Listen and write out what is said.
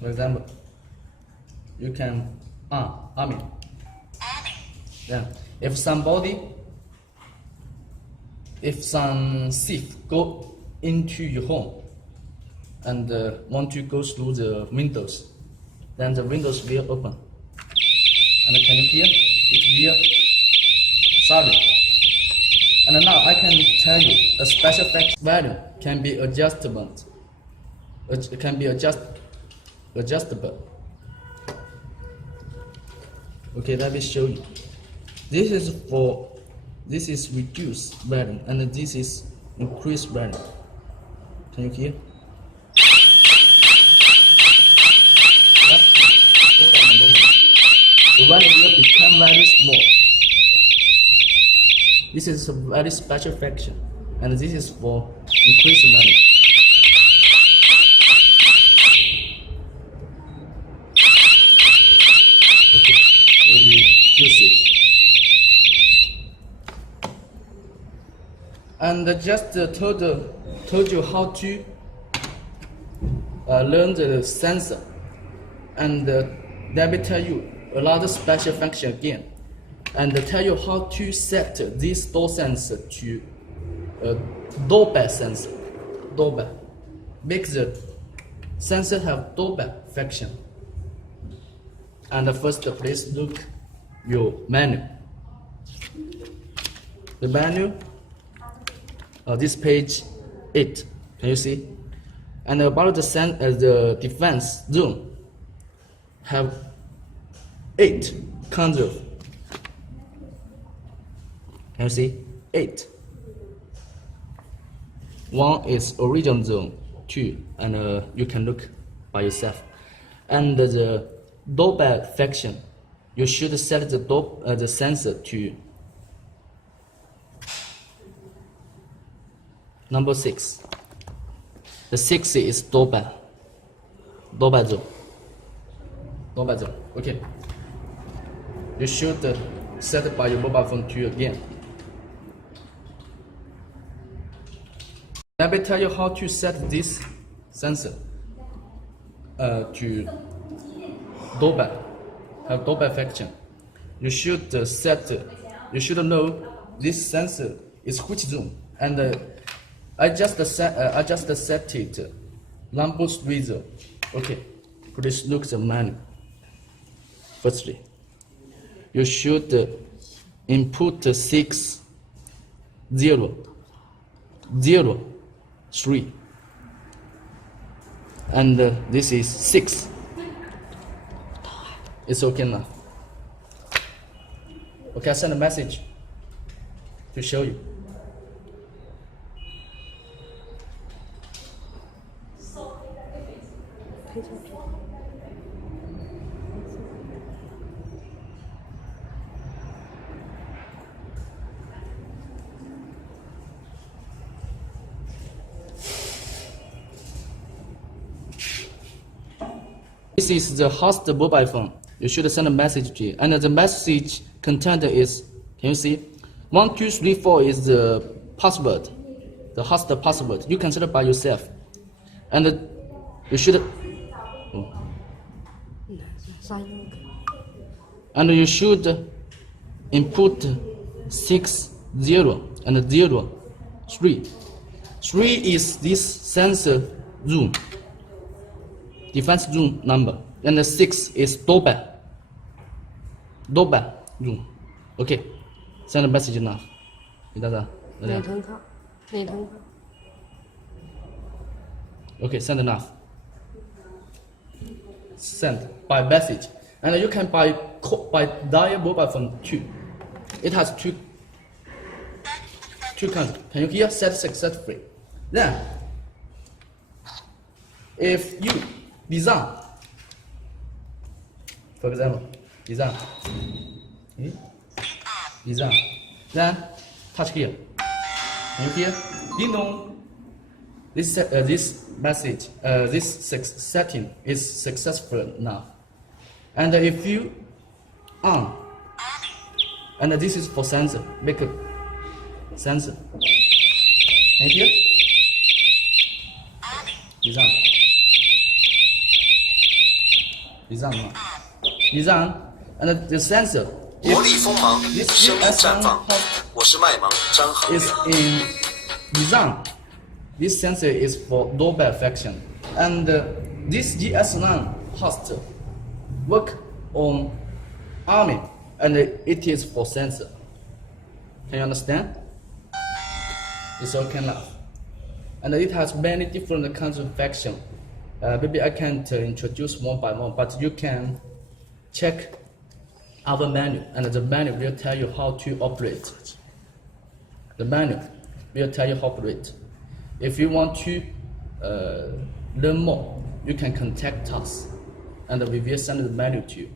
For example, you can army. Then if some thief go into your home and want to go through the windows, then the windows will open. And can you hear? It will silent. And now I can tell you the special effect value can be adjustable. It can be adjustable. Okay, let me show you. This is reduced value and this is increased value. Can you hear? Hold on a moment. The value will become very small. This is a very special fraction, and this is for increased value. Okay, we will use it. And just told you how to learn the sensor, and let me tell you another special function again, and tell you how to set this door sensor to doorbell sensor. Doorbell. Make the sensor have doorbell function. And first, please look your menu. The menu. This page 8. Can you see? And about the defense zone, have 8 kinds of. Can you see? 8. 1 is origin zone, 2, and you can look by yourself. And the doorbell function, you should set the sensor to number 6. The 6 is doorbell zone. Doorbell zone. Okay. You should set it by your mobile phone too again. Let me tell you how to set this sensor to doorbell. Have doorbell function. You should know this sensor is which zone, and I just set it number 3 zone. Okay, please look the menu. Firstly, you should input 6 0 0 3, and this is 6. It's okay now. Okay, I send a message to show you. This is the host mobile phone. You should send a message to it. And the message content is, can you see? 1 2 3 4 is the password, the host password. You can set it by yourself. And you should input 6 0 and 0 3. 3 is this sensor zoom, defense zoom number, and the 6 is doorbell zoom. Okay, send a message now. Okay, send now. Send by message, and you can by dial mobile phone too. It has two kinds. Can you hear? Set successfully. Then, if you design, for example, design, then touch here. Can you hear? Ding dong. This message, this setting is successful now. And if you on, and this is for sensor, make a sensor. Can you hear? Design. design one. Design and the sensor. 魔力锋芒， This 生命绽放。 GS1 我是麦芒张恒 is 源。 in design. This sensor is for doorbell function, and this GS9 host work on army, and it is for sensor. Can you understand? It's okay now. And it has many different kinds of function. Maybe I can't introduce one by one, but you can check our menu, and the menu will tell you how to operate. The menu will tell you how to operate. If you want to learn more, you can contact us, and we will send the menu to you.